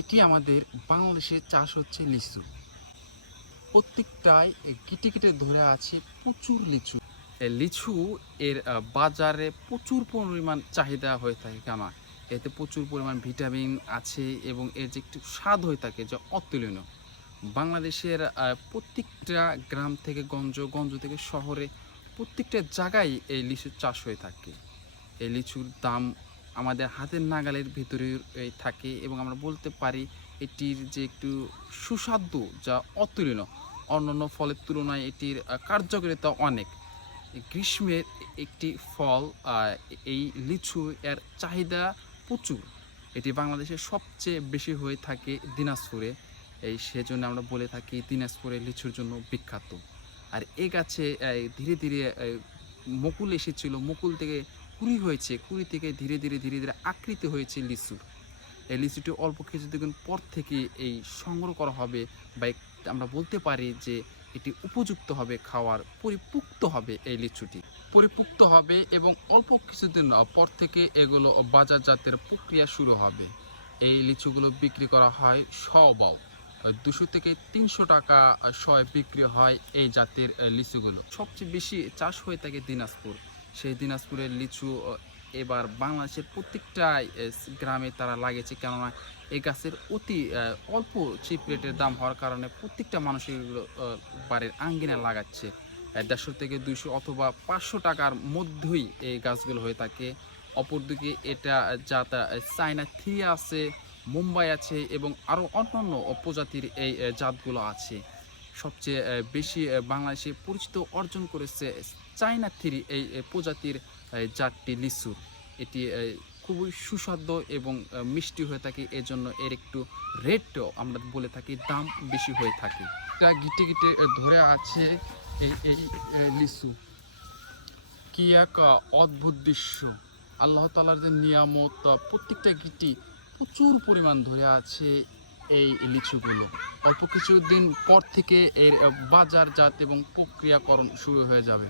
এটি আমাদের বাংলাদেশে চাষ হচ্ছে লিচু। প্রত্যেকটাই কিটে কিটে ধরে আছে প্রচুর লিচু। লিচু এর বাজারে প্রচুর পরিমাণ চাহিদা হয়ে থাকে, কেন এতে প্রচুর পরিমাণ ভিটামিন আছে এবং এর যে একটু স্বাদ হয়ে থাকে যা অতুলনীয়। বাংলাদেশের প্রত্যেকটা গ্রাম থেকে গঞ্জ, গঞ্জ থেকে শহরে প্রত্যেকটা জায়গায় এই লিচুর চাষ হয়ে থাকে। এই লিচুর দাম আমাদের হাতের নাগালের ভিতরে থাকে এবং আমরা বলতে পারি এটির যে একটু সুস্বাদু যা অতুলনীয়। অন্যান্য ফলের তুলনায় এটির কার্যকারিতা অনেক। গ্রীষ্মের একটি ফল, এই লিচু এর চাহিদা প্রচুর। এটি বাংলাদেশের সবচেয়ে বেশি হয়ে থাকে দিনাজপুরে। সেজন্য আমরা বলে থাকি দিনাজপুরে লিচুর জন্য বিখ্যাত। আর এই গাছে ধীরে ধীরে মুকুল এসেছিল, মুকুল থেকে কুঁড়ি হয়েছে, কুঁড়ি থেকে ধীরে ধীরে ধীরে ধীরে আকৃতি হয়েছে লিচুর। এই লিচুটি অল্প কিছুদিন পর থেকে এই সংগ্রহ করা হবে বা আমরা বলতে পারি যে এটি উপযুক্ত হবে খাওয়ার, পরিপুক্ত হবে এই লিচুটি, পরিপুক্ত হবে এবং অল্প কিছুদিন পর থেকে এগুলো বাজারজাতের প্রক্রিয়া শুরু হবে। এই লিচুগুলো বিক্রি করা হয় শবাও 200 থেকে 300 টাকা শয় বিক্রি হয় এই জাতের লিচুগুলো। সবচেয়ে বেশি চাষ হয়ে থাকে দিনাজপুর। সেই দিনাজপুরের লিচু এবার বাংলাদেশের প্রত্যেকটা গ্রামে তারা লাগিয়েছে, কেননা এই গাছের অতি অল্প চিপ রেটের দাম হওয়ার কারণে প্রত্যেকটা মানুষের বাড়ির আঙ্গিনা লাগাচ্ছে। 150 থেকে 200 অথবা 500 টাকার মধ্যেই এই গাছগুলো হয়ে থাকে। অপরদিকে এটা জাত চায়না থ্রি আছে, মুম্বাই আছে এবং আরও অন্যান্য প্রজাতির এই জাতগুলো আছে। সবচেয়ে বেশি বাংলাদেশে পরিচিত অর্জন করেছে চায়না থ্রি এই প্রজাতির জাতটি লিচুর। এটি খুবই সুস্বাদু এবং মিষ্টি হয়ে থাকে, এজন্য এর একটু রেটও আমরা বলে থাকি দাম বেশি হয়ে থাকে। এটা গিটে গিটে ধরে আছে এই এই লিচু। কি এক অদ্ভুত দৃশ্য! আল্লাহ তাআলার যে নিয়ামত, প্রত্যেকটা গিটি প্রচুর পরিমাণ ধরে আছে এই লিচুগুলো। অল্প কিছুদিন পর থেকে এর বাজারজাত এবং প্রক্রিয়াকরণ শুরু হয়ে যাবে।